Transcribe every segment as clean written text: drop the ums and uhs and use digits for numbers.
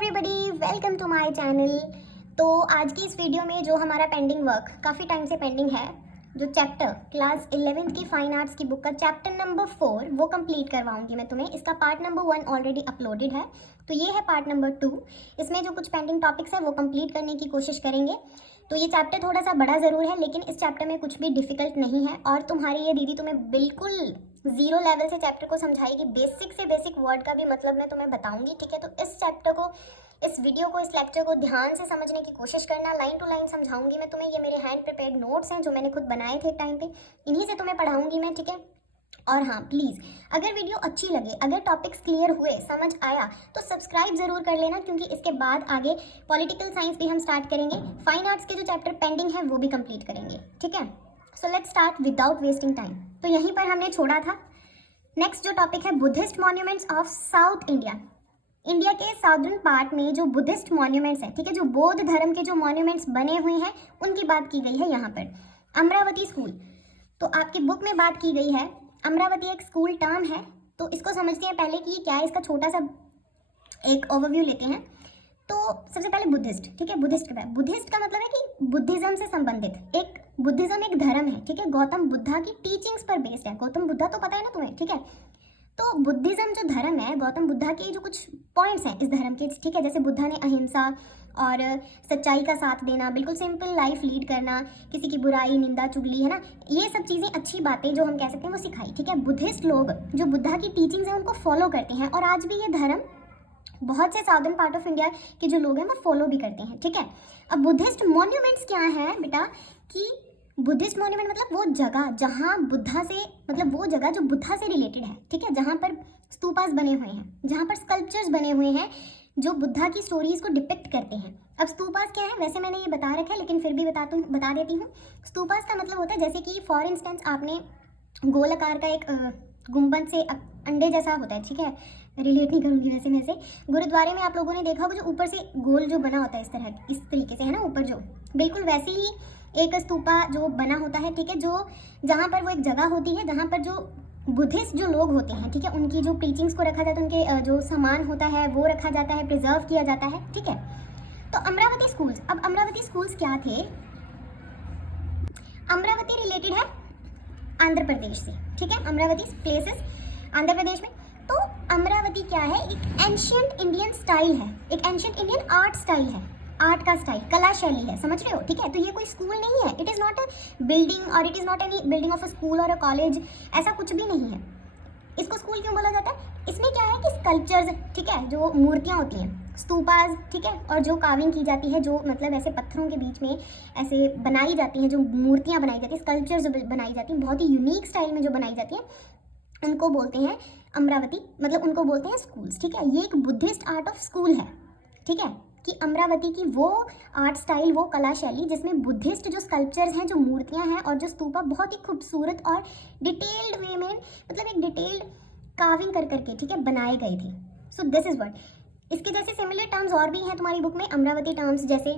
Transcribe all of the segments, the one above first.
Everybody, welcome to my channel. तो आज की इस वीडियो में जो हमारा पेंडिंग वर्क काफ़ी टाइम से पेंडिंग है, जो चैप्टर क्लास 11th की फाइन आर्ट्स की बुक का चैप्टर नंबर 4 वो कंप्लीट करवाऊंगी मैं तुम्हें। इसका पार्ट नंबर 1 ऑलरेडी अपलोडेड है, तो ये है पार्ट नंबर 2। इसमें जो कुछ पेंडिंग टॉपिक्स है वो कंप्लीट करने की कोशिश करेंगे। तो ये चैप्टर थोड़ा सा बड़ा ज़रूर है, लेकिन इस चैप्टर में कुछ भी डिफिकल्ट नहीं है और तुम्हारी ये दीदी तुम्हें बिल्कुल जीरो लेवल से चैप्टर को समझाएगी। बेसिक से बेसिक वर्ड का भी मतलब मैं तुम्हें बताऊंगी, ठीक है। तो इस चैप्टर को, इस वीडियो को, इस लेक्चर को ध्यान से समझने की कोशिश करना। लाइन टू लाइन समझाऊंगी मैं तुम्हें। ये मेरे हैंड प्रिपेयर्ड नोट्स हैं जो मैंने खुद बनाए थे एक टाइम पे, इन्हीं से तुम्हें पढ़ाऊंगी मैं, ठीक है। और हाँ, प्लीज़ अगर वीडियो अच्छी लगे, अगर टॉपिक्स क्लियर हुए, समझ आया, तो सब्सक्राइब जरूर कर लेना, क्योंकि इसके बाद आगे पॉलिटिकल साइंस भी हम स्टार्ट करेंगे। फाइन आर्ट्स के जो चैप्टर पेंडिंग है वो भी कंप्लीट करेंगे, ठीक है। So let's start without wasting time. तो यहीं पर हमने छोड़ा था। नेक्स्ट जो टॉपिक है Buddhist monuments of south India. India के साउदर्न पार्ट में जो बुद्धिस्ट मॉन्यूमेंट्स हैं, ठीक है, जो बौद्ध धर्म के जो मॉन्यूमेंट्स बने हुए हैं उनकी बात की गई है यहाँ पर। अमरावती स्कूल, तो आपकी बुक में बात की गई है। अमरावती एक स्कूल टर्म है, तो इसको समझते हैं पहले कि ये क्या है। इसका छोटा सा एक ओवरव्यू लेते हैं। तो सबसे पहले बुद्धिस्ट, ठीक है। बुद्धिस्ट क्या है? बुद्धिस्ट का मतलब है कि बुद्धिज्म से संबंधित एक, बुद्धिज्म एक धर्म है, ठीक है, गौतम बुद्धा की टीचिंग्स पर बेस्ड है। गौतम बुद्धा तो पता है ना तुम्हें, ठीक है। तो बुद्धिज्म जो धर्म है, गौतम बुद्धा के जो कुछ पॉइंट्स हैं इस धर्म के, ठीक है, जैसे बुद्धा ने अहिंसा और सच्चाई का साथ देना, बिल्कुल सिंपल लाइफ लीड करना, किसी की बुराई, निंदा, चुगली, है ना, ये सब चीज़ें, अच्छी बातें जो हम कह सकते हैं वो सिखाई, ठीक है। बुद्धिस्ट लोग जो बुद्धा की टीचिंग्स हैं उनको फॉलो करते हैं, और आज भी ये धर्म बहुत से साउदर्न पार्ट ऑफ इंडिया के जो लोग हैं वो फॉलो भी करते हैं, ठीक है। अब बुद्धिस्ट मॉन्यूमेंट्स क्या है बेटा, कि बुद्धिस्ट मॉन्यूमेंट मतलब वो जगह जहाँ बुद्धा से, मतलब वो जगह जो बुद्धा से रिलेटेड है, ठीक है, जहाँ पर स्तूपास बने हुए हैं, जहाँ पर स्कल्पचर्स बने हुए हैं जो बुद्धा की स्टोरीज को डिपिक्ट करते हैं। अब स्तूपास क्या है, वैसे मैंने ये बता रखा है, लेकिन फिर भी बता देती हूँ। स्तूपास का मतलब होता है, जैसे कि फॉर इंस्टेंस आपने गोल आकार का एक गुंबद से अंडे जैसा होता है, ठीक है, रिलेट नहीं करूँगी वैसे में से। गुरुद्वारे में आप लोगों ने देखा होगा जो ऊपर से गोल जो बना होता है इस तरह, इस तरीके से, है ना, ऊपर जो, बिल्कुल वैसे ही एक स्तूपा जो बना होता है, ठीक है, जो जहाँ पर वो एक जगह होती है जहाँ पर जो बुद्धिस्ट जो लोग होते हैं, ठीक है, उनकी जो टीचिंग्स को रखा जाता है, उनके जो सामान होता है वो रखा जाता है, प्रिजर्व किया जाता है, ठीक है। तो अमरावती स्कूल्स, अब अमरावती स्कूल्स क्या थे? अमरावती रिलेटेड है आंध्र प्रदेश से, ठीक है। अमरावती प्लेसेस आंध्र प्रदेश में। तो अमरावती क्या है, एक एंशियंट इंडियन स्टाइल है, एक एंशियंट इंडियन आर्ट स्टाइल है, आर्ट का स्टाइल, कला शैली है, समझ रहे हो, ठीक है। तो ये कोई स्कूल नहीं है, it is not a building और it is not any building of a school और अ कॉलेज, ऐसा कुछ भी नहीं है। इसको स्कूल क्यों बोला जाता है? इसमें क्या है कि स्कल्पचर्स, ठीक है, जो मूर्तियाँ होती हैं, स्तूपास, ठीक है, और जो कार्विंग की जाती है, जो मतलब ऐसे पत्थरों के बीच में ऐसे बनाई जाती हैं, जो मूर्तियाँ बनाई जाती हैं, स्कल्पचर्स जो बनाई जाती हैं, बहुत ही यूनिक स्टाइल में जो बनाई जाती हैं, उनको बोलते हैं अमरावती, मतलब उनको बोलते हैं स्कूल्स, ठीक है। ये एक बुद्धिस्ट आर्ट ऑफ स्कूल है, ठीक है, कि अमरावती की वो आर्ट स्टाइल, वो कला शैली जिसमें बुद्धिस्ट जो स्कल्पचर्स हैं, जो मूर्तियां हैं और जो स्तूपा बहुत ही खूबसूरत और डिटेल्ड वे में, मतलब एक डिटेल्ड कार्विंग कर करके, ठीक है, बनाए गए थे। So this is what. इसके जैसे सिमिलर टर्म्स और भी हैं तुम्हारी बुक में, अमरावती टर्म्स जैसे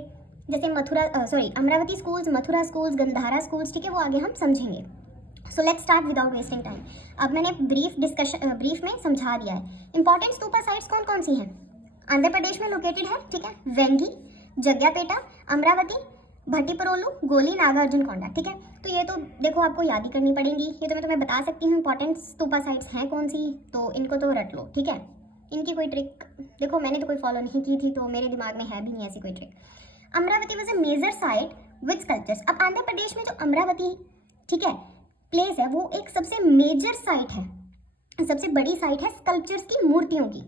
Amravati schools, Mathura schools, Gandhara schools, ठीक है, वो आगे हम समझेंगे। So let's start without wasting time. अब मैंने ब्रीफ में समझा दिया है। इंपॉर्टेंट स्तूपा साइट्स कौन कौन सी हैं? आंध्र प्रदेश में लोकेटेड है, ठीक है, वेंगी, जग्यापेटा, अमरावती, भट्टीप्रोलु, गोली, नागार्जुन कोंडा, ठीक है। तो ये तो देखो आपको याद ही करनी पड़ेंगी, ये तो मैं तुम्हें बता सकती हूँ इंपॉर्टेंट स्तूपा साइट्स हैं कौन सी, तो इनको तो रट लो, ठीक है। इनकी कोई ट्रिक देखो मैंने तो कोई फॉलो नहीं की थी, तो मेरे दिमाग में है भी नहीं ऐसी कोई trick. Amaravati was a major site with sculptures. अब आंध्र प्रदेश में जो अमरावती, ठीक है, प्लेस है, वो एक सबसे मेजर साइट है, सबसे बड़ी साइट है स्कल्पचर्स की, मूर्तियों की।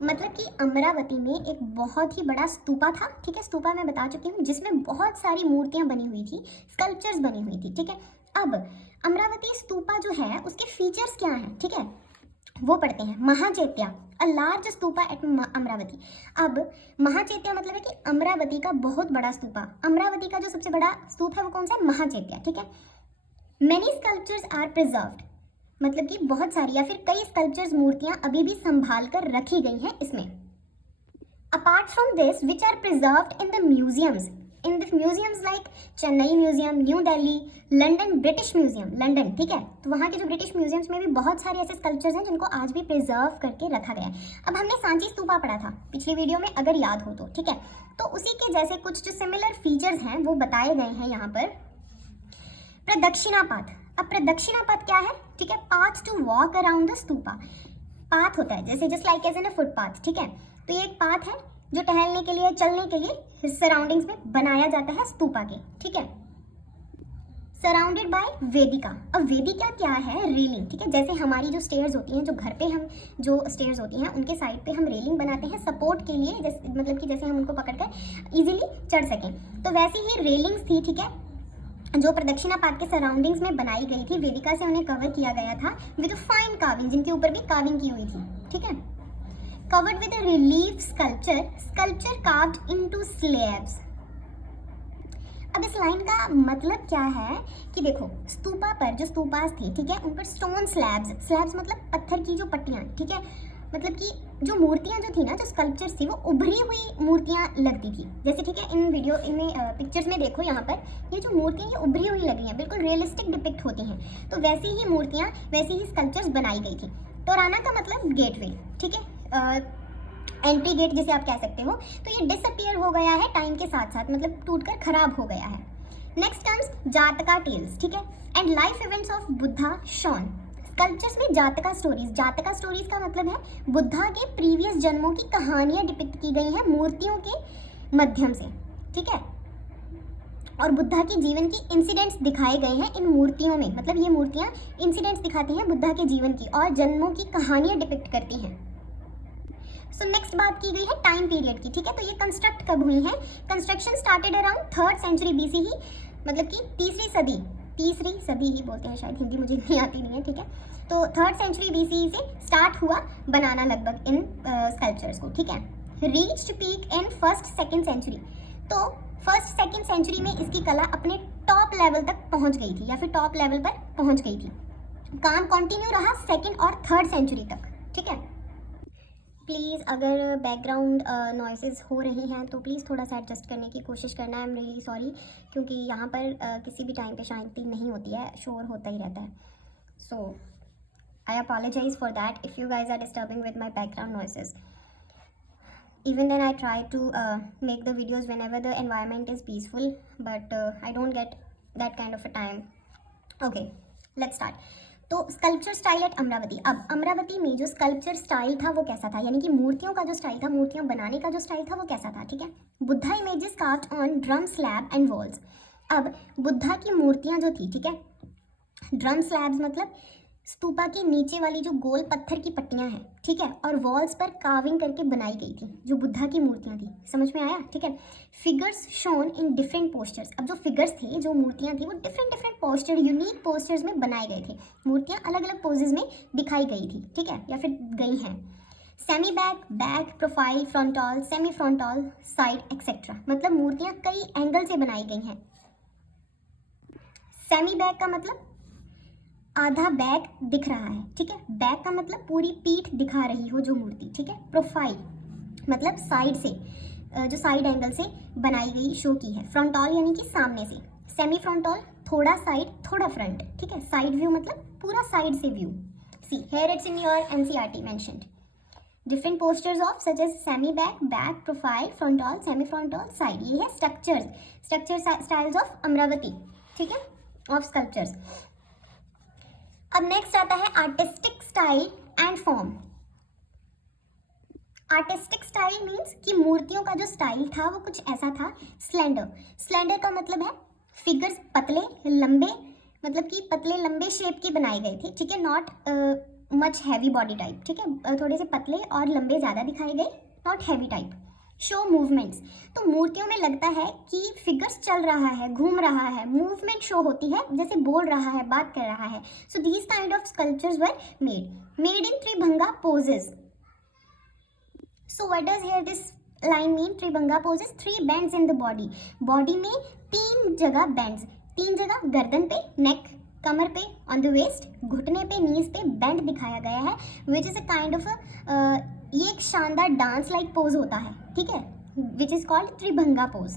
मतलब कि अमरावती में एक बहुत ही बड़ा स्तूपा था, ठीक है, स्तूपा मैं बता चुकी हूँ, जिसमें बहुत सारी मूर्तियां बनी हुई थी, स्कल्पचर्स बनी हुई थी, ठीक है। अब अमरावती स्तूपा जो है उसके फीचर्स क्या हैं, ठीक है, वो पढ़ते हैं। Mahachaitya, a large stupa at Amaravati. अब महाचैत्या मतलब है कि अमरावती का बहुत बड़ा स्तूपा, अमरावती का जो सबसे बड़ा स्तूप है वो कौन सा है? महाचैत्या, ठीक है। मेनी स्कल्पचर्स आर प्रिजर्व्ड, मतलब कि बहुत सारी या फिर कई स्कल्पचर्स, मूर्तियां अभी भी संभाल कर रखी गई हैं इसमें। Apart from this which are preserved in the museums, in the museums like Chennai museum, New Delhi, London British museum, London, ठीक है। तो वहाँ के जो ब्रिटिश म्यूजियम्स में भी बहुत सारे ऐसे स्कल्पचर्स हैं जिनको आज भी प्रिजर्व करके रखा गया है। अब हमने सांची स्तूपा पढ़ा था पिछली वीडियो में, अगर याद हो तो, ठीक है। तो उसी के जैसे कुछ जो सिमिलर फीचर्स हैं वो बताए गए हैं यहाँ पर। प्रदक्षिणापात, अब प्रदक्षिणापात क्या है, ठीक है, path to walk around the stupa. Path होता है जैसे just like as in a footpath, ठीक है। तो ये एक पाथ है जो टहलने के लिए, चलने के लिए सराउंडिंग्स में बनाया जाता है स्तूपा के, ठीक है। सराउंडेड बाय वेदिका। अब वेदिका क्या है, रेलिंग, ठीक है। जैसे हमारी जो स्टेयर्स होती हैं, जो घर पे हम जो स्टेयर्स होती हैं उनके साइड पे हम रेलिंग बनाते हैं सपोर्ट के लिए, जैसे मतलब कि जैसे हम उनको पकड़कर इजीली चढ़ सकें, तो वैसी ही रेलिंग्स थी, ठीक है, जो प्रदक्षिणापात के सराउंडिंग्स में बनाई गई थी। वेदिका से उन्हें कवर किया गया था विद फाइन कार्विंग, जिनके ऊपर भी कार्विंग की हुई थी, ठीक है। Covered with relief sculpture, sculpture carved into slabs. अब इस लाइन का मतलब क्या है कि देखो, स्तूपा पर जो स्तूपास थे, ठीक है, उन पर स्टोन स्लैब्स, स्लैब्स मतलब पत्थर की जो पट्टियाँ, ठीक है, मतलब कि जो मूर्तियाँ जो थी ना, जो स्कल्पचर्स थी, वो उभरी हुई मूर्तियाँ लगती थी। जैसे, ठीक है, इन वीडियो इनमें पिक्चर्स में देखो, यहाँ पर ये जो मूर्तियाँ ये उभरी हुई लग रही हैं, बिल्कुल रियलिस्टिक डिपिक्ट होती हैं। तो वैसी ही मूर्तियाँ, वैसी ही स्कल्पचर्स बनाई गई थी। तोराना का मतलब गेटवे, ठीक है, एंट्री गेट जिसे आप कह सकते हो। तो ये डिसअपियर हो गया है टाइम के साथ साथ, मतलब टूटकर खराब हो गया है। नेक्स्ट कम्स जातका टेल्स, ठीक है, and life events of Buddha shown. Sculptures में जातका स्टोरीज, जातका स्टोरीज का मतलब है बुद्धा के प्रीवियस जन्मों की कहानियां डिपिक्ट की गई हैं मूर्तियों के माध्यम से, ठीक है। और बुद्धा के जीवन की इंसिडेंट्स दिखाए गए हैं इन मूर्तियों में, मतलब ये मूर्तियां इंसिडेंट्स दिखाती हैं बुद्धा के जीवन की और जन्मों की कहानियां डिपिक्ट करती हैं। सो नेक्स्ट बात की गई है टाइम पीरियड की, ठीक है। तो ये कंस्ट्रक्ट कब हुई है, construction started around 3rd century BC ही, मतलब कि तीसरी सदी ही बोलते हैं शायद, हिंदी मुझे नहीं आती नहीं है, ठीक है। तो 3rd सेंचुरी BC से स्टार्ट हुआ बनाना लगभग इन स्कल्पचर्स को, ठीक है। Reached peak in 1st 2nd century. तो 1st 2nd सेंचुरी में इसकी कला अपने टॉप लेवल तक पहुंच गई थी, या फिर टॉप लेवल पर पहुंच गई थी। काम कंटिन्यू रहा 2nd और 3rd सेंचुरी तक, ठीक है। प्लीज़ अगर बैकग्राउंड नॉइसेस हो रही हैं तो प्लीज़ थोड़ा सा एडजस्ट करने की कोशिश करना। आई एम रियली सॉरी, क्योंकि यहाँ पर किसी भी टाइम पे शांति नहीं होती है, शोर होता ही रहता है। So I apologize for that if you guys are disturbing with my background noises. Even then I try to make the videos whenever the environment is peaceful, but I don't get that kind of a time. Okay, let's start. तो sculpture style at Amaravati. अब अमरावती में जो sculpture style था वो कैसा था, यानी कि मूर्तियों का जो स्टाइल था, मूर्तियां बनाने का जो स्टाइल था वो कैसा था, ठीक है। Buddha images carved on drum slab and walls. अब बुद्धा की मूर्तियां जो थी, ठीक है, ड्रम स्लैब्स मतलब स्तूपा के नीचे वाली जो गोल पत्थर की पट्टियां हैं, ठीक है, और वॉल्स पर कार्विंग करके बनाई गई थी जो बुद्धा की मूर्तियां थी। समझ में आया, ठीक है। Figures shown in different postures. अब जो फिगर्स थे, जो मूर्तियां थी, वो डिफरेंट पोस्चर, यूनिक पोस्चर्स में बनाए गए थे। मूर्तियां अलग अलग पोजेज में दिखाई गई थी, ठीक है, या फिर गई हैं। Semi back, back, profile, frontal, semi frontal, side etcetera, मतलब मूर्तियां कई एंगल से बनाई गई हैं। सेमी बैक का मतलब आधा बैक दिख रहा है, ठीक है। बैक का मतलब पूरी पीठ दिखा रही हो जो मूर्ति, ठीक है। प्रोफाइल मतलब साइड से, जो साइड एंगल से बनाई गई शो की है। फ्रंटॉल यानी कि सामने से। सेमी फ्रंटॉल थोड़ा साइड थोड़ा फ्रंट, ठीक है। साइड व्यू मतलब पूरा साइड से view. See here it's in your NCERT mentioned. Different posters of such as semi back, back, profile, frontal, semi frontal, side. ये है स्ट्रक्चर स्टाइल्स ऑफ अमरावती, ठीक है, ऑफ स्कल्पचर्स। अब नेक्स्ट आता है artistic style and form. Artistic style means कि मूर्तियों का जो स्टाइल था वो कुछ ऐसा था। स्लेंडर का मतलब है फिगर्स पतले लंबे, मतलब कि पतले लंबे शेप की बनाई गई थी, ठीक है। Not much heavy body type, ठीक है, थोड़े से पतले और लंबे ज़्यादा दिखाए गए, not heavy type. Show movements, तो मूर्तियों में लगता है कि फिगर्स चल रहा है, घूम रहा है, मूवमेंट शो होती है, जैसे बोल रहा है, बात कर रहा है। So these kind of sculptures were made in tribhanga poses. So what does here this line mean, tribhanga poses, 3 bends in the body. Body में 3 जगह बेंड्स, 3 जगह गर्दन पे, नेक, कमर पे, ऑन द वेस्ट, घुटने पे, नीज पे बेंड दिखाया गया है, which is a kind of ये एक शानदार डांस लाइक पोज होता है, ठीक है, which is called Tribhanga pose.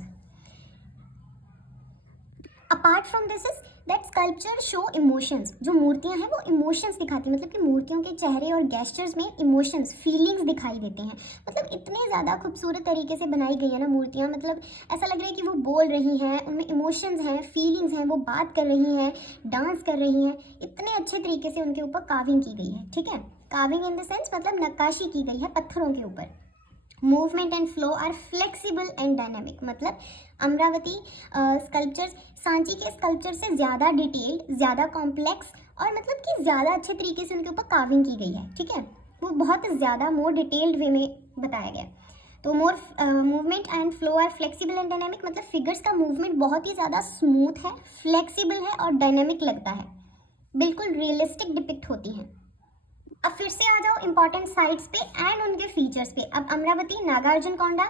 Apart from this is that sculpture show emotions, जो मूर्तियां हैं वो इमोशंस दिखाती हैं, मतलब कि मूर्तियों के चेहरे और गेस्चर्स में इमोशंस, फीलिंग्स दिखाई देते हैं। मतलब इतने ज़्यादा खूबसूरत तरीके से बनाई गई है ना मूर्तियां, मतलब ऐसा लग रहा है कि वो बोल रही हैं, उनमें इमोशंस हैं, फीलिंग्स हैं, वो बात कर रही हैं, डांस कर रही हैं। इतने अच्छे तरीके से उनके ऊपर कार्विंग की गई है, ठीक है। कार्विंग इन द सेंस मतलब नक्काशी की गई है पत्थरों के ऊपर। Movement and flow are flexible and dynamic, मतलब अमरावती स्कल्पचर्स सांची के स्कल्पचर से ज़्यादा डिटेल्ड, ज़्यादा कॉम्प्लेक्स और मतलब कि ज़्यादा अच्छे तरीके से उनके ऊपर कार्विंग की गई है, ठीक है। वो बहुत ज़्यादा मोर डिटेल्ड वे में बताया गया। तो more movement and flow are flexible and dynamic, मतलब फिगर्स का मूवमेंट बहुत ही ज़्यादा स्मूथ है, फ्लेक्सिबल है और डायनेमिक लगता है, बिल्कुल रियलिस्टिक डिपिक्ट होती हैं। अब फिर से आ जाओ इंपॉर्टेंट साइट्स पे एंड उनके फीचर्स पे। अब अमरावती, नागार्जुनकोंडा,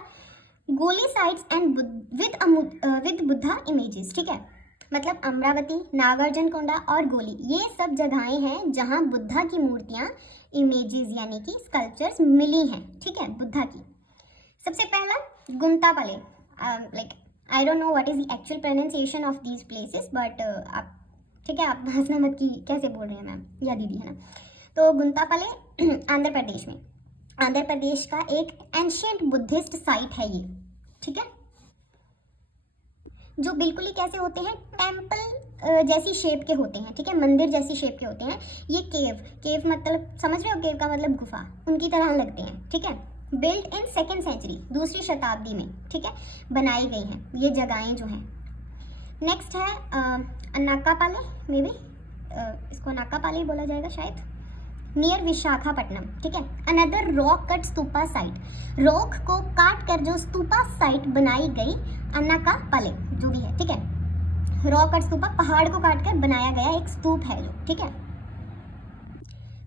गोली sites and with Buddha images, ठीक है। मतलब अमरावती, नागार्जुनकोंडा और गोली, ये सब जगहें हैं जहां बुद्धा की मूर्तियां, इमेजेस यानी कि स्कल्पचर्स मिली हैं, ठीक है, बुद्धा की। सबसे पहला Guntupalli, like I don't know what is the actual pronunciation of these places, but आप ठीक है, आप हंसना मत कि कैसे बोल रहे हैं मैम या दीदी, है ना। तो गुंतापाले आंध्र प्रदेश में, आंध्र प्रदेश का एक एंशियंट बुद्धिस्ट साइट है ये, ठीक है, जो बिल्कुल ही कैसे होते हैं, टेम्पल जैसी शेप के होते हैं, ठीक है, मंदिर जैसी शेप के होते हैं। ये केव मतलब समझ रहे हो, केव का मतलब गुफा, उनकी तरह लगते हैं, ठीक है। बिल्ट इन 2nd सेंचुरी, 2री शताब्दी में, ठीक है, बनाई गई हैं ये जगहें जो हैं। नेक्स्ट है नाकापाले, मे बी इसको नाकापाले बोला जाएगा शायद, नियर विशाखापट्टनम, ठीक है। Another rock cut stupa site, rock को काट कर जो स्तूपा साइट बनाई गई, अनाकापाले जो भी है, ठीक है। रॉक कट स्तूपा, पहाड़ को काट कर बनाया गया एक स्तूप है जो, ठीक है।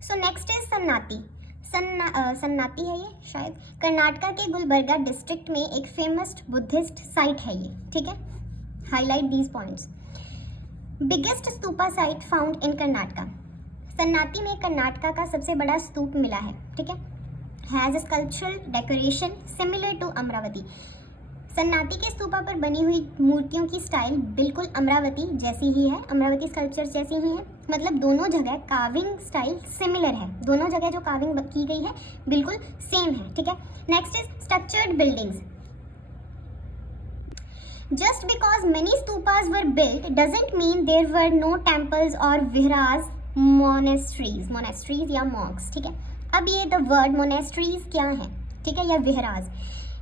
सो नेक्स्ट इज सन्नाटी, सन्नाटी है ये शायद, कर्नाटका के गुलबर्गा डिस्ट्रिक्ट में एक फेमस बुद्धिस्ट साइट है ये, ठीक है। Highlight these points. Biggest stupa site found in Karnataka, Sannati में कर्नाटका का सबसे बड़ा स्तूप मिला है, ठीक है। Has sculptural decoration similar to Amaravati, Sannati के स्तूपा पर बनी हुई मूर्तियों की स्टाइल बिल्कुल अमरावती जैसी ही है, अमरावती स्कल्पचर जैसी ही है, मतलब दोनों जगह कार्विंग स्टाइल सिमिलर है, दोनों जगह जो कार्विंग की गई है बिल्कुल सेम है, ठीक है। Next is structured buildings, just because many stupas were built doesn't mean there were no temples और विहारास, मोनेस्ट्रीज या मॉक्स, ठीक है। अब ये द वर्ड मोनेस्ट्रीज क्या है, ठीक है, या विहारास,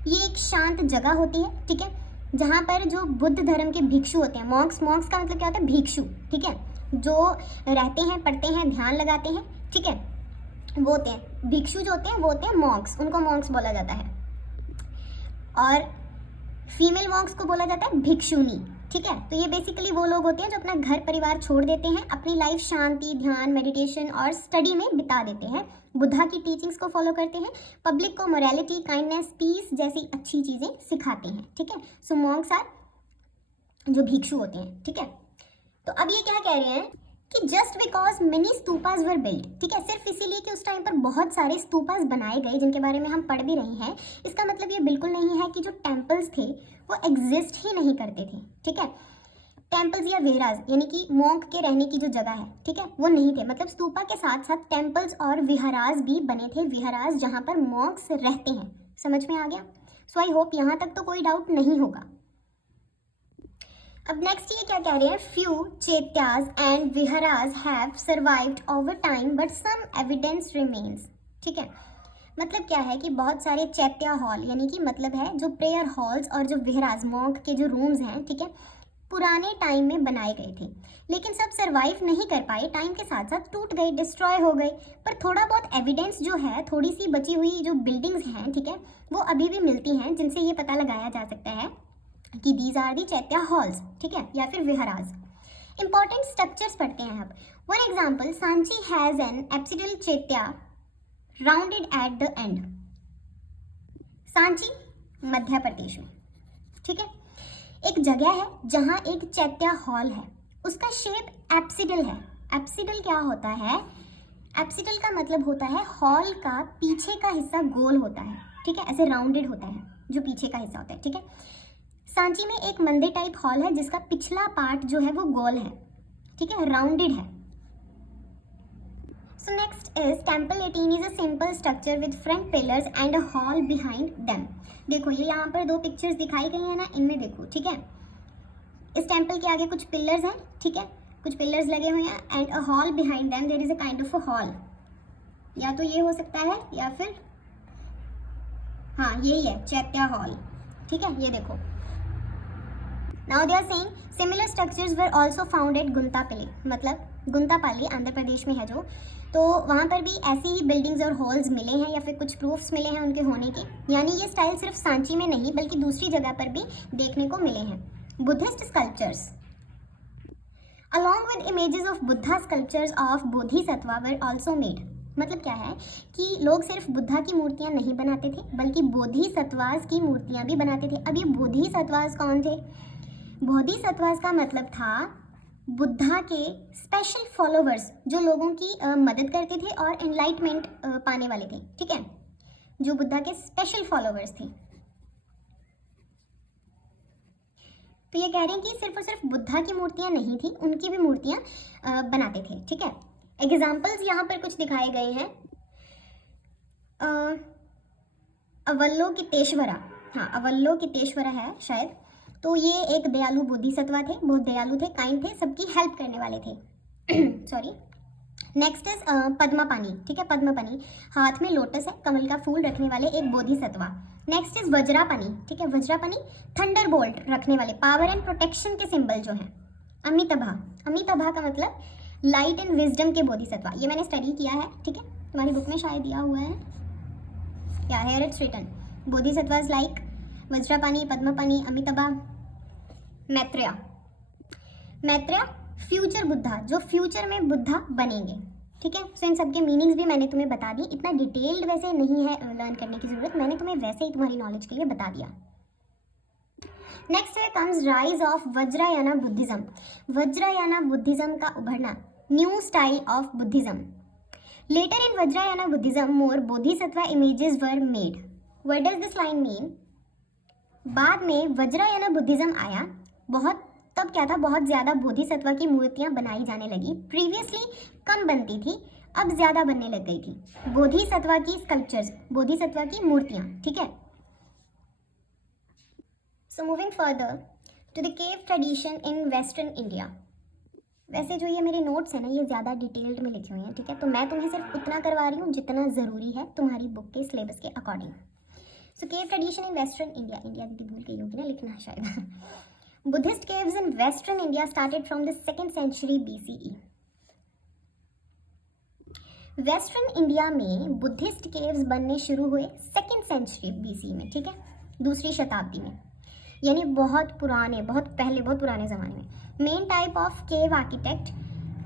ये एक शांत जगह होती है, ठीक है, जहाँ पर जो बुद्ध धर्म के भिक्षु होते हैं, मॉक्स का मतलब क्या होता है, भिक्षु, ठीक है, जो रहते हैं, पढ़ते हैं, ध्यान लगाते हैं, ठीक है, वो होते हैं भिक्षु, जो होते हैं वो होते हैं मॉक्स, उनको मॉक्स बोला जाता है। और फीमेल मॉक्स को बोला जाता है भिक्षुनी, ठीक है। तो ये बेसिकली वो लोग होते हैं जो अपना घर परिवार छोड़ देते हैं, अपनी लाइफ शांति, ध्यान, मेडिटेशन और स्टडी में बिता देते हैं, बुद्धा की टीचिंग्स को फॉलो करते हैं, पब्लिक को मोरालिटी, काइंडनेस, पीस जैसी अच्छी चीज़ें सिखाते हैं, ठीक है। सो मॉन्क्स आर जो भिक्षु होते हैं, ठीक है। तो अब ये क्या कह रहे हैं कि just because many stupas were build, ठीक है, सिर्फ इसीलिए कि उस टाइम पर बहुत सारे स्तूपास बनाए गए जिनके बारे में हम पढ़ भी रहे हैं, इसका मतलब ये बिल्कुल नहीं है कि जो टेम्पल्स थे वो एग्जिस्ट ही नहीं करते थे, ठीक है। टेम्पल्स या विहारास यानी कि मॉन्क के रहने की जो जगह है, ठीक है, वो नहीं थे, मतलब स्तूपा के साथ साथ टेम्पल्स और विहारास भी बने थे, विहारास जहाँ पर मॉन्क्स रहते हैं। समझ में आ गया? सो आई होप यहाँ तक तो कोई डाउट नहीं होगा। अब नेक्स्ट ये क्या कह रहे हैं, few chaityas and viharas have survived over time but some evidence remains, ठीक है। मतलब क्या है कि बहुत सारे चैत्या हॉल यानी कि मतलब है जो प्रेयर हॉल्स और जो विहारास मॉन्क के जो रूम्स हैं, ठीक है, पुराने टाइम में बनाए गए थे, लेकिन सब सर्वाइव नहीं कर पाए, टाइम के साथ साथ टूट गए, डिस्ट्रॉय हो गए, पर थोड़ा बहुत एविडेंस जो है, थोड़ी सी बची हुई जो बिल्डिंग्स हैं, ठीक है, वो अभी भी मिलती हैं, जिनसे ये पता लगाया जा सकता है कि these are the chaitya halls, ठीक है, या फिर विहारास। इंपॉर्टेंट स्ट्रक्चर्स पढ़ते हैं अब। One example, Sanchi has an apsidal chaitya rounded at the end, Sanchi Madhya Pradesh में, ठीक है, एक जगह है जहां एक चैत्या हॉल है, उसका शेप एप्सिडल है। एप्सिडल क्या होता है? एप्सिडल का मतलब होता है हॉल का पीछे का हिस्सा गोल होता है, ठीक है, ऐसे राउंडेड होता है जो पीछे का हिस्सा होता है, ठीक है। सांची में एक मंदिर टाइप हॉल है जिसका पिछला पार्ट जो है वो गोल है, ठीक है, राउंडेड है। So next is temple 18 is a simple structure with front pillars and a hall behind them. देखो ये यहाँ पर दो पिक्चर्स दिखाई गई है ना, इनमें देखो, ठीक है, इस टेम्पल के आगे कुछ पिलर्स हैं, ठीक है, कुछ पिलर्स लगे हुए हैं and a hall behind them, there is a kind of a hall. या तो ये हो सकता है या फिर हाँ यही है, चैत्या हॉल, ठीक है, ये देखो। Now they are saying similar structures were also found at Guntupalli, मतलब गुंतापाली आंध्र प्रदेश में है जो, तो वहाँ पर भी ऐसी ही बिल्डिंग्स और हॉल्स मिले हैं या फिर कुछ प्रूफ्स मिले हैं उनके होने के। यानी ये स्टाइल सिर्फ सांची में नहीं बल्कि दूसरी जगह पर भी देखने को मिले हैं। Buddhist sculptures along with images of Buddha sculptures of Bodhisattva were also made। मतलब क्या है कि लोग सिर्फ बुद्धा की मूर्तियां नहीं बनाते थे बल्कि बोधिसत्वास की मूर्तियां भी बनाते थे। अब ये बोधिसत्वास कौन थे? बोधिसत्वास का मतलब था बुद्धा के स्पेशल फॉलोवर्स जो लोगों की मदद करते थे और एनलाइटमेंट पाने वाले थे, ठीक है, जो बुद्धा के स्पेशल फॉलोवर्स थे। तो ये कह रहे हैं कि सिर्फ और सिर्फ बुद्धा की मूर्तियां नहीं थी, उनकी भी मूर्तियां बनाते थे, ठीक है। एग्जाम्पल्स यहाँ पर कुछ दिखाए गए हैं। अवलोकितेश्वरा, हाँ अवलोकितेश्वरा है शायद। तो ये एक दयालु बोधिसत्वा थे, बहुत दयालु थे, काइंड थे, सबकी हेल्प करने वाले थे। सॉरी। नेक्स्ट इज पद्मपानी, ठीक है, पद्मपानी हाथ में लोटस है, कमल का फूल रखने वाले एक बोधिसत्वा। नेक्स्ट इज वज्रापानी, ठीक है, वज्रापानी थंडर बोल्ट रखने वाले, पावर एंड प्रोटेक्शन के सिंबल जो है। अमितभा, अमितभा का मतलब लाइट एंड विजडम के बोधिसत्वा। ये मैंने स्टडी किया है, ठीक है, तुम्हारी बुक में शायद दिया हुआ है, या here it's written bodhisattvas like Vajrapani, Padmapani, Amitabha, Maitreya. Maitreya future Buddha, जो फ्यूचर में बुद्धा बनेंगे, ठीक है। सो इन सबके मीनिंग्स भी मैंने तुम्हें बता दी, इतना डिटेल्ड वैसे नहीं है लर्न करने की जरूरत, मैंने तुम्हें वैसे ही तुम्हारी नॉलेज के लिए बता दिया। नेक्स्ट है comes rise of Vajrayana Buddhism. Vajrayana Buddhism का उभरना, new style of Buddhism. Later in Vajrayana Buddhism more bodhisattva images were made. What does this line mean? बाद में वज्रायना बुद्धिज्म आया, बहुत तब क्या था, बहुत ज़्यादा बोधिसत्वा की मूर्तियां बनाई जाने लगी। प्रीवियसली कम बनती थी, अब ज़्यादा बनने लग गई थी बोधिसत्वा की स्कल्पचर्स, बोधिसत्वा की मूर्तियां, ठीक है। So moving further to the cave tradition in western India. वैसे जो ये मेरे नोट्स हैं ना, ये ज़्यादा डिटेल्ड में लिखे हुए हैं, ठीक है, तो मैं तुम्हें सिर्फ उतना करवा रही हूँ जितना ज़रूरी है तुम्हारी बुक के सिलेबस के according. So cave tradition in western India, India दीदी भूल गई होगी ना लिखना शायद। Buddhist caves in Western India started from the 2nd century BCE। Western India में बुद्धिस्ट केव्स बनने शुरू हुए 2nd century BCE में, ठीक है, दूसरी शताब्दी में, यानी बहुत पुराने, बहुत पहले, बहुत पुराने ज़माने में। Main type of cave architect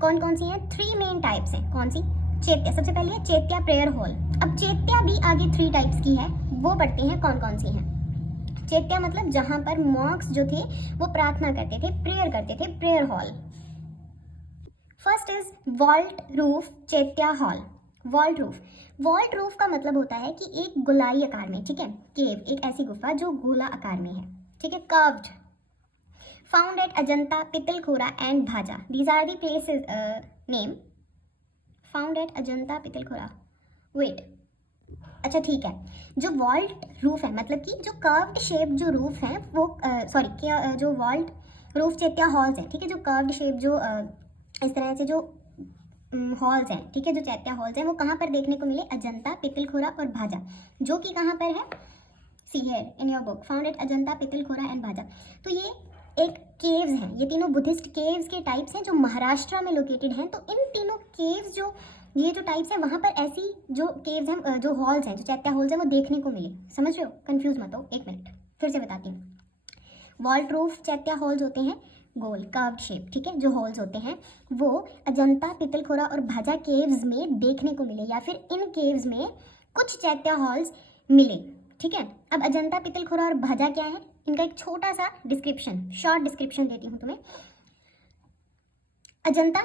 कौन कौन सी हैं? 3 मेन टाइप्स हैं। कौन सी? चैत्या, सबसे पहले है चैत्या प्रेयर हॉल। अब चैत्या भी आगे 3 टाइप्स की है, वो पढ़ते हैं कौन कौन सी हैं। चैत्या मतलब जहां पर मॉन्क्स जो थे वो प्रार्थना करते थे, प्रेयर करते थे, prayer hall. First is vault roof chaitya hall. Vault roof, vault roof का मतलब होता है कि एक गोलाई आकार में, ठीक है, केव, एक ऐसी गुफा जो गोला आकार में है, ठीक है, curved. Found at Ajanta, Pitalkhora and Bhaja, these are the places name. Found at Ajanta, Pitalkhora, wait, अच्छा ठीक है, जो वॉल्ट रूफ है मतलब कि जो कर्व्ड शेप जो रूफ है वो जो वॉल्ट रूफ चैत्या हॉल्स हैं, ठीक है, जो कर्व्ड शेप जो इस तरह से जो हॉल्स हैं, ठीक है, जो चैत्या हॉल्स हैं वो कहाँ पर देखने को मिले? अजंता, पितलखोरा और भाजा, जो कि कहाँ पर है? See here in your book, found at Ajanta, Pitalkhora and Bhaja. तो ये एक केव्स हैं, ये तीनों बुद्धिस्ट केव्स के टाइप्स हैं जो महाराष्ट्र में लोकेटेड हैं। तो इन तीनों केव्स जो ये जो टाइप्स है वहाँ पर ऐसी जो केव्स हैं, जो हॉल्स हैं, जो चैत्या हॉल्स हैं वो देखने को मिले। समझ रहे हो? कंफ्यूज मत हो, एक मिनट फिर से बताती हूँ। वॉल्ट रूफ चैत्या हॉल्स होते हैं गोल कर्व्ड शेप, ठीक है, जो हॉल्स होते हैं वो अजंता, पितलखोरा और भाजा केव्स में देखने को मिले, या फिर इन केव्स में कुछ चैत्या हॉल्स मिले, ठीक है। अब अजंता, पितलखोरा और भाजा क्या है, इनका एक छोटा सा डिस्क्रिप्शन, शॉर्ट डिस्क्रिप्शन देती हूँ तुम्हें। अजंता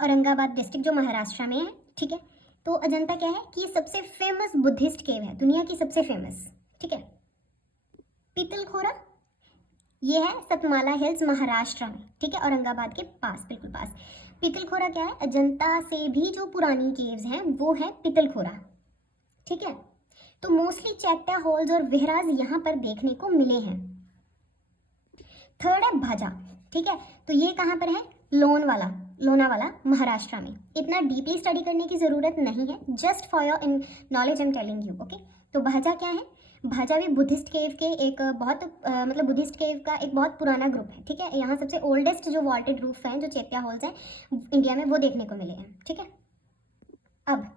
औरंगाबाद डिस्ट्रिक्ट जो महाराष्ट्र में है, ठीक है। तो अजंता क्या है कि ये सबसे फेमस बुद्धिस्ट केव है, दुनिया की सबसे फेमस, ठीक है। पितलखोरा ये है सतमाला हिल्स महाराष्ट्र में, ठीक है, औरंगाबाद के पास, बिल्कुल पास। पितलखोरा क्या है, अजंता से भी जो पुरानी केव्स हैं वो है पितलखोरा, ठीक है। तो मोस्टली चैत्या हॉल्स और विहराज यहाँ पर देखने को मिले हैं। थर्ड है भाजा, ठीक है, तो ये कहाँ पर है, लोनावाला महाराष्ट्र में। इतना डीपली स्टडी करने की ज़रूरत नहीं है, just for your knowledge I am telling you, okay. तो भाजा क्या है, भाजा भी बुद्धिस्ट केव के एक बहुत मतलब बुद्धिस्ट केव का एक बहुत पुराना ग्रुप है, ठीक है। यहाँ सबसे ओल्डेस्ट जो वॉल्टेड रूफ हैं, जो चैत्या हॉल्स हैं इंडिया में, वो देखने को मिले हैं, ठीक है। अब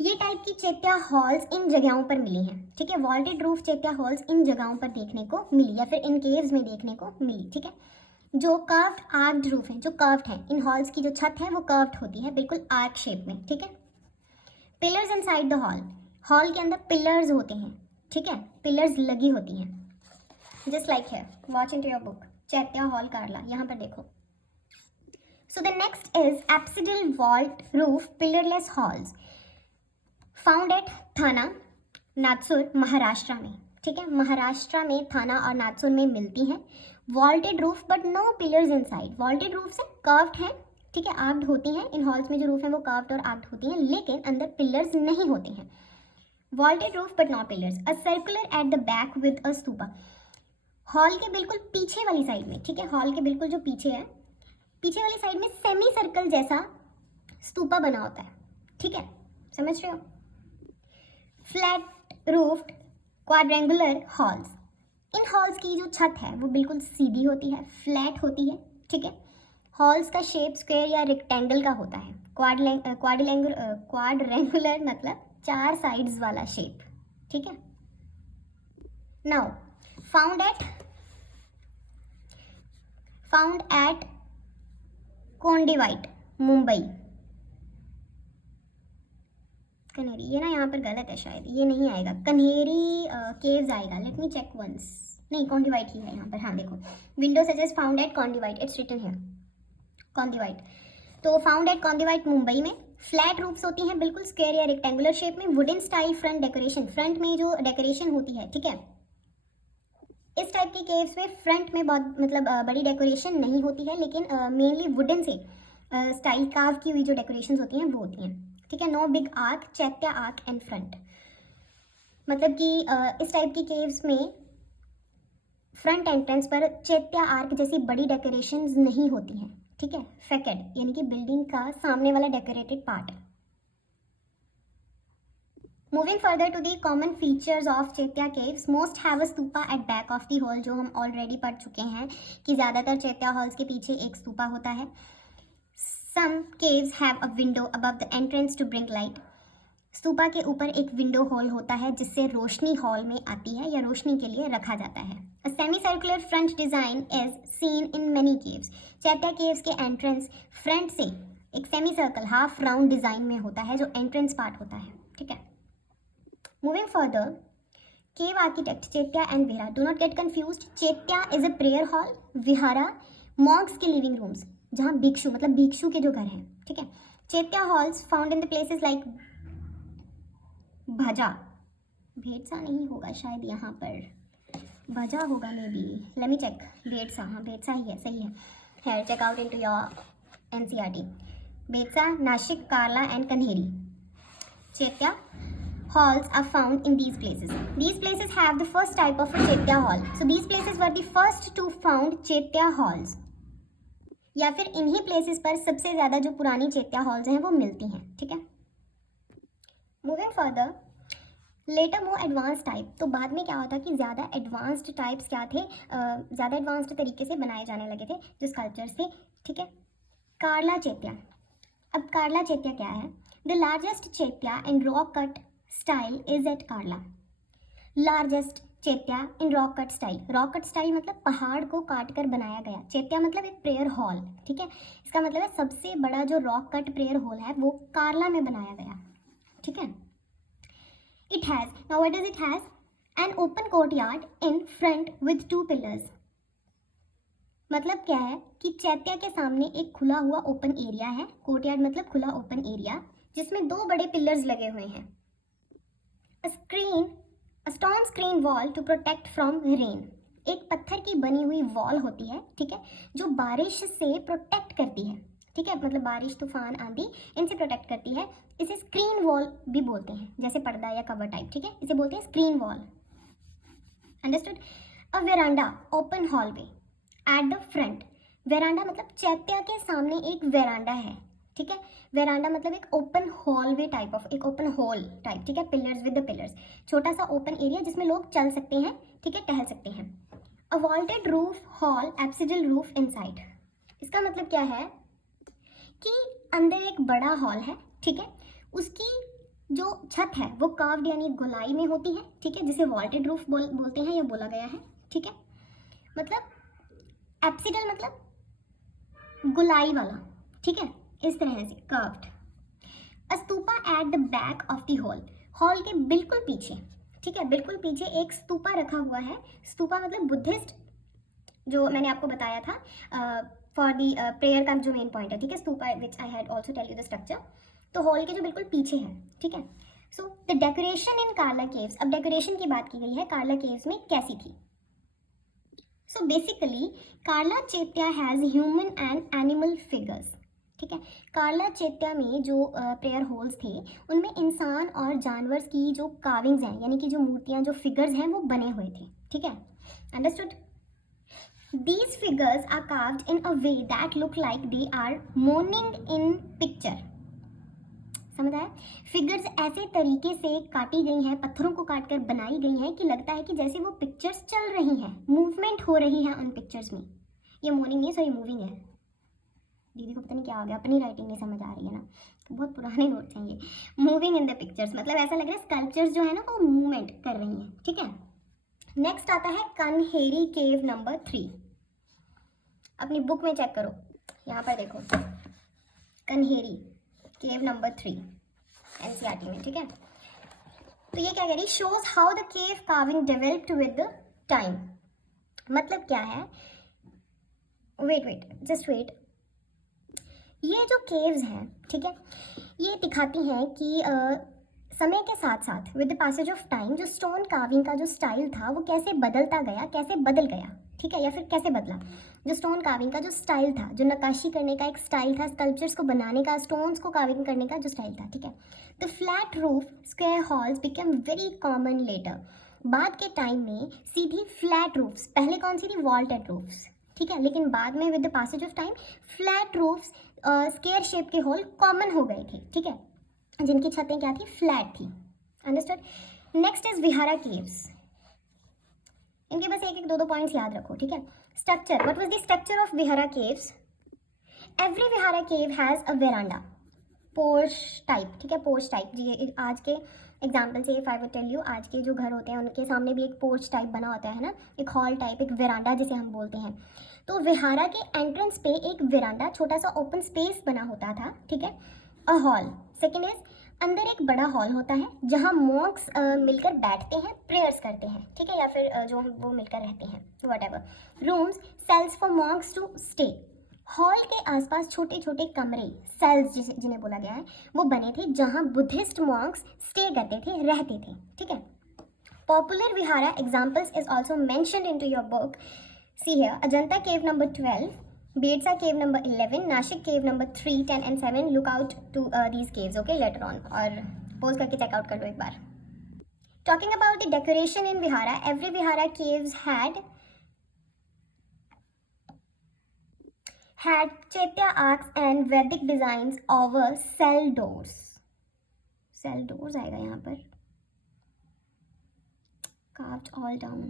ये टाइप की चैत्या हॉल्स इन जगहों पर मिली हैं, ठीक है। वॉल्टेड रूफ चैत्या हॉल्स इन जगहों पर देखने को मिली या फिर इन केव्स में देखने को मिली, ठीक है। जो कर्व्ड आर्क्ड रूफ है, जो कर्व्ड है, इन हॉल्स की जो छत है वो कर्व्ड होती है, बिल्कुल आर्क शेप में, ठीक है। Pillars inside the hall, hall के अंदर पिलर्स होते हैं, ठीक है, पिलर्स लगी होती हैं, जस्ट लाइक है, watch into your book chaitya hall Karla, यहाँ पर देखो। So the next is apsidal vault roof pillarless halls found at Thana Nagasur Maharashtra में, ठीक है। महाराष्ट्र में थाना और नागसुर में मिलती हैं। Vaulted roof but no pillars inside, vaulted roof से कर्व्ड है, ठीक है, आर्क्ड होती हैं, इन हॉल्स में जो रूफ है वो कर्व्ड और आर्क्ड होती हैं, लेकिन अंदर पिलर्स नहीं होते हैं। Vaulted roof but no pillars, a circular at the back with a stupa, hall के बिल्कुल पीछे वाली साइड में, ठीक है, हॉल के बिल्कुल जो पीछे है, पीछे वाली साइड में सेमी सर्कल जैसा स्तूपा बना होता है, ठीक है, समझ रहे हो। फ्लैट रूफ्ड क्वाड्रेंगुलर हॉल्स, इन हॉल्स की जो छत है वो बिल्कुल सीधी होती है, फ्लैट होती है, ठीक है। हॉल्स का शेप स्क्वायर या रेक्टेंगल का होता है। क्वाड्रेंगुलर मतलब 4 साइड्स वाला शेप, ठीक है। Now found at Kondivite Mumbai, Kanheri, ये ना यहाँ पर गलत है शायद, ये नहीं आएगा, कन्हेरी केव्स आएगा, लेट मी चेक वंस, नहीं कॉन्डिवाइट ही है यहाँ पर, हाँ देखो, window suggest found at Kondivite, it's written है कॉन्डिवाइट। तो फाउंड एट कॉन्डिवाइट मुंबई में फ्लैट रूफ्स होती हैं, बिल्कुल स्क्वायर या रेक्टेंगुलर शेप में, wooden style front decoration, front में जो डेकोरेशन होती है, ठीक है। इस टाइप के केव्स में फ्रंट में बहुत मतलब बड़ी डेकोरेशन नहीं होती है, लेकिन मेनली वुडन से स्टाइल कार्व की हुई जो डेकोरेशन होती हैं वो होती हैं, ठीक है। No big arch, chaitya arch and front, मतलब कि इस टाइप की केव्स में फ्रंट एंट्रेंस पर चैत्या आर्क जैसी बड़ी डेकोरेशंस नहीं होती हैं, ठीक है। फैकेड यानी कि बिल्डिंग का सामने वाला decorated part. Moving further to the common features of chaitya caves, most have a stupa at back of the hall, जो हम ऑलरेडी पढ़ चुके हैं कि ज़्यादातर चैत्या हॉल्स के पीछे एक स्तूपा होता है। Some caves have a window above the entrance to bring light. Stupa के ऊपर एक विंडो होल होता है जिससे रोशनी हॉल में आती है या रोशनी के लिए रखा जाता है। A semi-circular front design is seen in many caves. Chaitya caves के एंट्रेंस फ्रंट से एक semi circle half round design में होता है जो एंट्रेंस पार्ट होता है, ठीक है। Moving further, cave architect chaitya and vihara, do not get confused, chaitya is a prayer hall, vihara monks के लिविंग रूम्स, जहाँ भिक्षु मतलब भिक्षु के जो घर हैं, ठीक है। Chaitya halls found in the places like Bhaja, Bedsa नहीं होगा शायद, यहाँ पर भजा होगा maybe, let me check, Bedsa, हाँ भेड़सा ही है, सही है। Here check out into your NCERT, Bedsa, Nasik, Karla and Kanheri. Chaitya halls are found in these places. These places have the first type of a Chaitya hall. So these places were the first to found Chaitya halls. या फिर इन्हीं places पर सबसे ज़्यादा जो पुरानी chaitya halls हैं वो मिलती हैं, ठीक है। Moving further, later more advance type, तो बाद में क्या होता कि ज़्यादा एडवांस्ड टाइप्स क्या थे, ज़्यादा एडवांस्ड तरीके से बनाए जाने लगे थे जो स्कल्पचर्स थे, ठीक है। कार्ला चैत्या, अब कार्ला चैत्या क्या है, the largest chaitya in rock cut style is at Karla, largest chaitya in rock cut style, rock cut style मतलब पहाड़ को काट कर बनाया गया, चैत्या मतलब एक प्रेयर हॉल, ठीक है। इसका मतलब है सबसे बड़ा जो रॉक कट प्रेयर हॉल है वो कार्ला में बनाया गया, ठीक है। It has, now what does it has, an open courtyard in front with 2 pillars, मतलब क्या है कि चैत्या के सामने एक खुला हुआ ओपन एरिया है, कोर्टयार्ड मतलब खुला ओपन एरिया, जिसमें 2 बड़े पिलर्स लगे हुए हैं। A stone screen wall to protect from rain. एक पत्थर की बनी हुई वॉल होती है, ठीक है, जो बारिश से प्रोटेक्ट करती है, ठीक है, मतलब बारिश, तूफान, आंधी इनसे प्रोटेक्ट करती है। इसे स्क्रीन वॉल भी बोलते हैं, जैसे पर्दा या कवर टाइप, ठीक है, इसे बोलते हैं screen wall. Understood. A veranda, open hallway at the front. Veranda मतलब चैत्य के सामने एक वेरांडा है, ठीक है, वेरांडा मतलब एक ओपन हॉलवे टाइप ऑफ, एक ओपन हॉल टाइप, ठीक है, पिलर्स विद द पिलर्स, छोटा सा ओपन एरिया जिसमें लोग चल सकते हैं, ठीक है, टहल सकते हैं। A vaulted roof hall, apsidal roof inside. इसका मतलब क्या है कि अंदर एक बड़ा हॉल है, ठीक है, उसकी जो छत है वो कर्व्ड यानी गोलाई में होती है, ठीक है, जिसे वॉल्टेड रूफ बोलते हैं या बोला गया है, ठीक है, मतलब एब्सिडल मतलब गोलाई वाला, ठीक है, इस तरह से curved. A stupa eight the back of the hall, hall के बिल्कुल पीछे, ठीक है, बिल्कुल पीछे एक स्तूपा रखा हुआ है। स्तूपा मतलब बुद्धिस्ट, जो मैंने आपको बताया था फॉर दी प्रेयर का जो मेन पॉइंट है, ठीक है, stupa which I had also tell you the structure. तो हॉल के जो बिल्कुल पीछे है, ठीक है। So the decoration in Karla caves, अब डेकोरेशन की बात की गई है, कार्ला केव्स में कैसी थी। सो बेसिकली कार्ला चैत्य has human and animal figures, ठीक है, कार्ला चैत्य में जो प्रेयर होल्स थे उनमें इंसान और जानवर की जो कार्विंग्स हैं, यानी कि जो मूर्तियां, जो फिगर्स हैं वो बने हुए थे, ठीक है, understood. These figures are carved in a way that look like they are mourning in picture. समझ आया? फिगर्स ऐसे तरीके से काटी गई हैं, पत्थरों को काटकर बनाई गई हैं कि लगता है कि जैसे वो पिक्चर्स चल रही हैं, मूवमेंट हो रही है उन पिक्चर्स में। ये मोर्निंग नहीं, सॉरी मूविंग है। दीदी को पता नहीं क्या हो गया, अपनी राइटिंग नहीं समझ आ रही है ना, बहुत पुराने नोट्स हैं ये। मूविंग इन द पिक्चर्स मतलब ऐसा लग रहा है स्कल्पचर्स जो है ना वो मूवमेंट कर रही हैं, ठीक है। नेक्स्ट आता है कन्हेरी केव नंबर 3। अपनी बुक में चेक करो, यहाँ पर देखो, कन्हेरी केव नंबर 3 एनसीईआरटी में, ठीक है। तो ये क्या कह रही, shows how the cave carving developed with the time. मतलब क्या है, वेट जस्ट वेट, ये जो केव्स हैं, ठीक है, ये दिखाती हैं कि समय के साथ साथ with the passage of time जो स्टोन कार्विंग का जो स्टाइल था वो कैसे बदलता गया, कैसे बदल गया, ठीक है, या फिर कैसे बदला। जो स्टोन कार्विंग का जो स्टाइल था, जो नक्काशी करने का एक स्टाइल था, स्कल्पचर्स को बनाने का, स्टोन्स को कार्विंग करने का जो स्टाइल था, ठीक है। The flat roof square halls become very common later. बाद के टाइम में सीधी फ्लैट रूफ्स, पहले कौन सी थी, वॉल्टेड रूफ्स, ठीक है, लेकिन बाद में with the passage of time flat roofs, square shape के हॉल कॉमन हो गए थे, ठीक है, जिनकी छतें क्या थी, फ्लैट थी। Understood. Next is vihara caves. इनके बस एक दो पॉइंट्स याद रखो, ठीक है। Structure, what was the structure of vihara caves. Every vihara cave has a veranda, porch type, ठीक है, पोर्च टाइप। जी आज के एग्जाम्पल से if I would tell you, आज के जो घर होते हैं उनके सामने भी एक पोर्च टाइप बना होता है ना, एक हॉल टाइप, एक वेरांडा जिसे हम बोलते हैं। तो विहारा के एंट्रेंस पे एक वेरांडा, छोटा सा ओपन स्पेस बना होता था, ठीक है। अ हॉल, सेकेंड इज अंदर एक बड़ा हॉल होता है जहाँ मॉन्क्स मिलकर बैठते हैं, प्रेयर्स करते हैं, ठीक है, या फिर जो वो मिलकर रहते हैं, whatever. Rooms, cells for monks to stay. Hall के आसपास छोटे छोटे कमरे, सेल्स जिन्हें बोला गया है, वो बने थे जहाँ बुद्धिस्ट मॉन्क्स स्टे करते थे, रहते थे, ठीक है। Popular vihara examples is also mentioned into your book. See here, Ajanta cave number 12, Bedsa cave number 11, Nashik cave number 3, 10 and 7. Look out to these caves, okay, later on. और pause करके check out कर लो एक बार. Talking about the decoration in Vihara, every Vihara caves had Chaitya arcs and Vedic designs over cell doors. Cell doors आएगा यहाँ पर. Carved all down.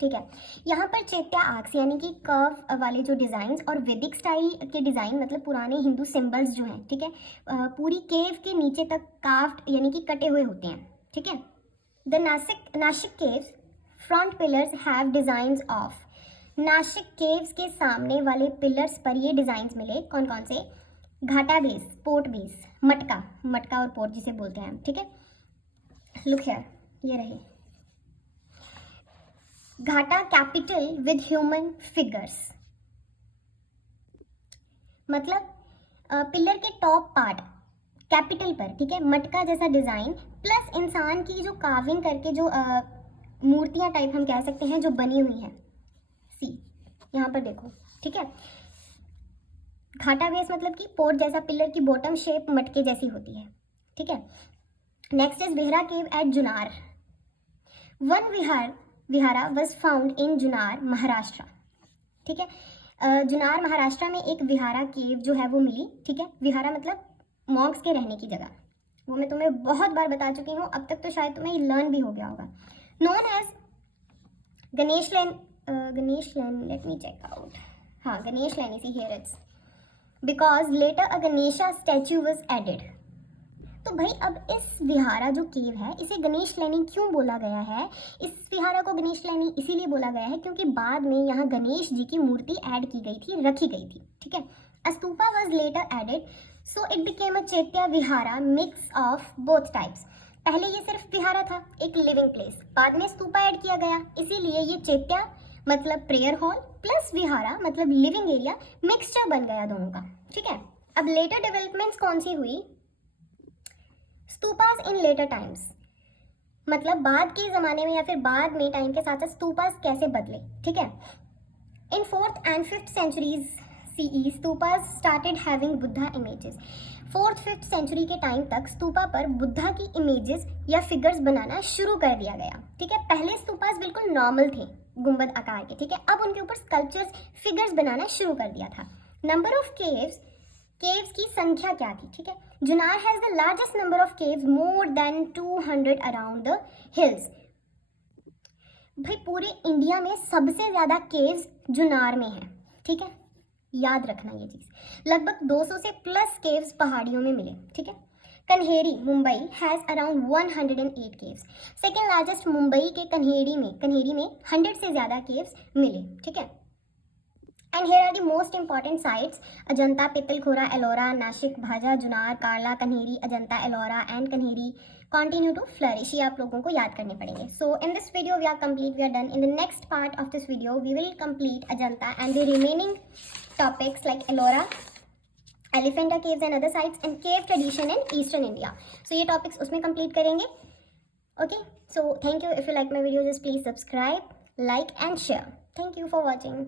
ठीक है, यहाँ पर चैत्य आर्क्स यानी कि कर्व वाले जो डिज़ाइंस और वैदिक स्टाइल के डिज़ाइन, मतलब पुराने हिंदू सिंबल्स जो हैं, ठीक है, पूरी केव के नीचे तक कार्व्ड यानी कि कटे हुए होते हैं, ठीक है। The Nashik caves front pillars have designs of. Nashik caves के सामने वाले पिलर्स पर ये डिज़ाइंस मिले, कौन कौन से, घाटा बेस, पोर्ट बेस, मटका और पोर्ट जिसे बोलते हैं, ठीक है। लुक हियर, ये रहे घाटा कैपिटल विद ह्यूमन फिगर्स, मतलब पिलर के टॉप पार्ट कैपिटल पर, ठीक है, मटका जैसा डिजाइन प्लस इंसान की जो कार्विंग करके जो मूर्तियां टाइप हम कह सकते हैं जो बनी हुई हैं, यहाँ पर देखो, ठीक है। घाटा बेस मतलब कि पोर्ट जैसा पिलर की बॉटम शेप मटके जैसी होती है, ठीक है। नेक्स्ट इज विहरा केव एट जुनार। One vihara was found in जुनार महाराष्ट्र, ठीक है। जुनार महाराष्ट्र में एक विहारा केव जो है वो मिली, ठीक है। विहारा मतलब मॉन्क्स के रहने की जगह, वो मैं तुम्हें बहुत बार बता चुकी हूँ, अब तक तो शायद तुम्हें लर्न भी हो गया होगा। Known as Ganesh Lena, let me check out, हाँ गणेश लैन इसी here it's, because later a Ganesha statue was added. तो भाई अब इस विहारा जो केव है इसे गणेश लैनी क्यों बोला गया है? इस विहारा को गणेश लैनी इसीलिए बोला गया है क्योंकि बाद में यहाँ गणेश जी की मूर्ति ऐड की गई थी, रखी गई थी, ठीक है। A stupa was later added so it became a chaitya vihara mix of both types. पहले ये सिर्फ विहारा था, एक लिविंग प्लेस, बाद में स्तूपा ऐड किया गया, इसीलिए ये चैत्य मतलब प्रेयर हॉल प्लस विहारा मतलब लिविंग एरिया मिक्सचर बन गया दोनों का, ठीक है। अब लेटर डेवलपमेंट्स कौन सी हुई? स्तूपास इन लेटर टाइम्स, मतलब बाद के ज़माने में या फिर बाद में टाइम के साथ साथ स्तूपास कैसे बदले, ठीक है। In 4th and 5th centuries CE stupas started having Buddha images. 4th 5th century के टाइम तक स्तूपा पर बुद्धा की इमेजेस या फिगर्स बनाना शुरू कर दिया गया, ठीक है। पहले स्तूपास बिल्कुल नॉर्मल थे, गुंबद आकार के, ठीक है। अब उनके ऊपर स्कल्पचर्स, फिगर्स बनाना शुरू कर दिया था। नंबर ऑफ केव्स की संख्या क्या थी, ठीक है। जुनार has the largest number of caves, more than 200 around the hills. भाई पूरे इंडिया में सबसे ज्यादा केव्स जुनार में है, ठीक है, याद रखना ये चीज। लगभग 200 से प्लस केव्स पहाड़ियों में मिले, ठीक है। Kanheri Mumbai has around 108 caves. Second largest Mumbai के कन्हेरी में 100 से ज्यादा केव्स मिले, ठीक है। And here are the most important sites: Ajanta, पितलखोरा, Ellora, Nasik, Bhaja, Junnar, Karla, Kanheri, Ajanta, Ellora and Kanheri continue to flourish। ये आप लोगों को याद करने पड़ेंगे। So in this video we are done। In the next part of this video we will complete Ajanta and the remaining topics like Ellora, Elephanta caves and other sites and cave tradition in Eastern India। So ये topics उसमें complete करेंगे। Okay, so thank you। If you like my video just please subscribe, like and share। Thank you for watching।